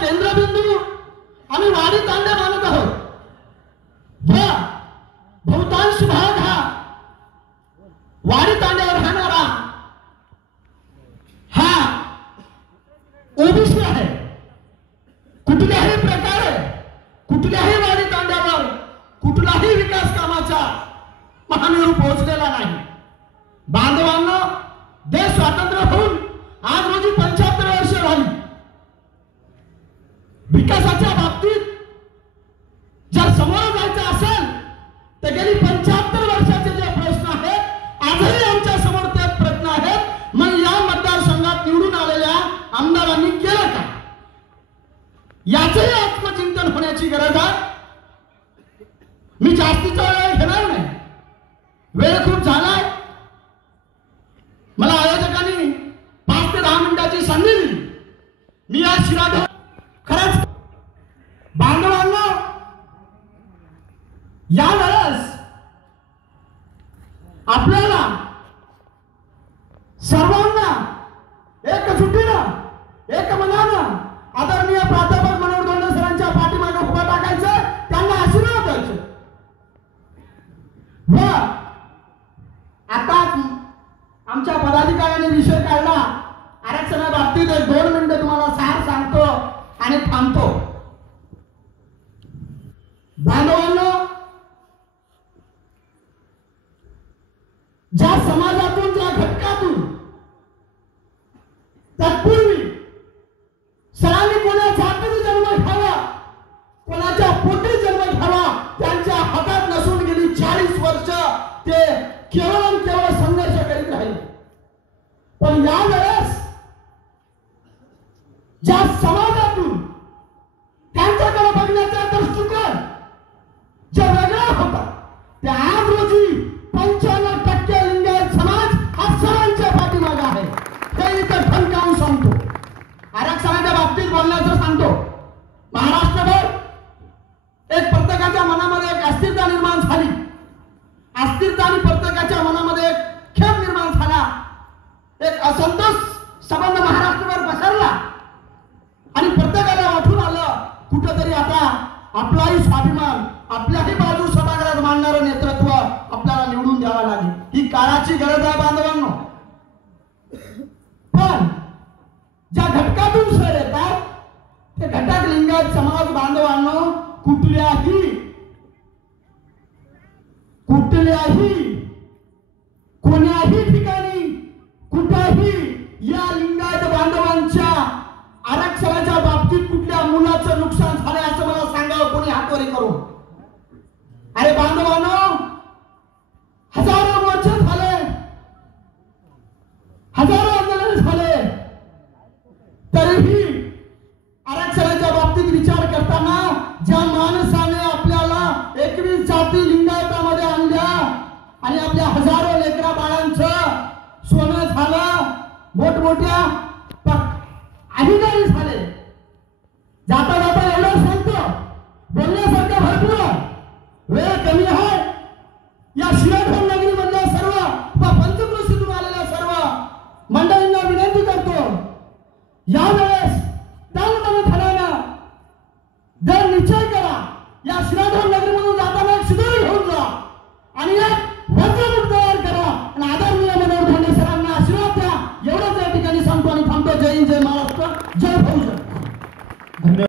केंद्रबिंदू आम्ही वाडी तांडा मानत आहोत। व बहुतांश भाग हा वाडी तांड्यावर राहणारा हा ओबीसी आहे। कुठल्याही प्रकारे कुठल्याही वाडी तांड्यावर कुठलाही विकास कामाचा महामेरू पोहोचलेला नाही। बांधवांनो, देश स्वातंत्र्य होऊन आज रोजी 75 वर्ष झाली। विकासाच्या बाबतीत जर समोर जायचं असेल तर गेली 75 वर्षाचे जे प्रश्न आहेत आजही आमच्या समोर ते प्रश्न आहेत। मग या मतदारसंघात निवडून आलेल्या आमदारांनी केलं का याचंही आत्मचिंतन होण्याची गरज आहे। मी जास्तीचा वेळ घेणार नाही, वेळ खूप झालाय। मला आयोजकांनी 5 ते 10 मिनिटाची संधी दिली। मी या शिराढोण खरंच बांधवांना यावेळेस आपल्याला सर्वांना एकजुटीनं एक मनानं आदरणीय प्राध्यापक मनोहर धोंडे सरांच्या पाठीमागे उभा टाकायचं, त्यांना आशीर्वाद द्यायचे। व आता आमच्या पदाधिकाऱ्यांनी विषय काढला आरक्षणा बाबतीत 2 मिनिटं तुम्हाला सार सांगतो आणि थांबतो। बांधवांनो, ज्या समाजातून ज्या घटकातून तत्पूर्वी सरांनी कोणा जातीने जन्म घ्यावा कोणाच्या पोटी जन्म घ्यावा त्यांच्या हातात नसून गेली 40 वर्ष ते केवळ संघर्ष करीत राहिले। पण यावेळेस ज्या समाजातून त्यांच्याकडे बघण्याचा दृष्टिकोन जो वेगळा होता ते आज रोजी 95% लिंगायत समाज हा सरांच्या पाठीमागे आहे। हे इथं ठणकावून सांगतो। आरक्षणाच्या बाबतीत बोलण्याचं सांगतो। महाराष्ट्रभर एक प्रत्येकाच्या मनामध्ये एक अस्थिरता निर्माण झाली। अस्थिरता आणि प्रत्येकाच्या मनामध्ये एक खेद निर्माण झाला। एक असंतोष संबंध महाराष्ट्रभर पसरला आणि प्रत्येकाला वाटून आलं कुठेतरी आता आपलाही स्वाभिमान आपल्याही बाजू सभागृहात मांडणारं नेतृत्व आपल्याला निवडून द्यावं लागेल। ही काळाची गरज आहे बांधवांनो। पण ज्या घटकातून सर येतात ते घटक लिंगायत समाज बांधवांनो कोण्याही ठिकाणी कुठेही या लिंगायत बांधवांच्या आरक्षणाच्या बाबतीत कुठल्या मुलाचं नुकसान झालं असं मला सांगावं कोणी हातवारी करून। अरे बांधवांनो, हजारो मोर्चे झाले, हजारो आंदोलन झाले, तरीही आरक्षणाच्या बाबतीत विचार करताना ज्या माणसाने आपल्याला 21 जाती लिंगायतामध्ये आणल्या आणि आपल्या हजारो लेकरा बाळांचं सोनं झालं, मोठमोठ्या अधिकारी झाले। जाता जाता एवढं सांगतो, बोलण्यासारखं भरपूर, वेळ कमी आहे। या शिराढोण नगरी मधल्या सर्व पंचक्रोशीतून आलेल्या सर्व मंडळींना विनंती करतो, यावेळेस तन-मन-धनानं दर निश्चय करा। या शिराढोण नगरीमधून जाताना एक शिदोरी घेऊन जा आणि एक वज्रमुठ तयार करा आणि आदरणीय मनोहर धोंडे सरांना आशीर्वाद द्या। एवढंच या ठिकाणी सांगतो आणि थांबतो। जय हिंद, जय महाराष्ट्र, जय भौज। धन्यवाद।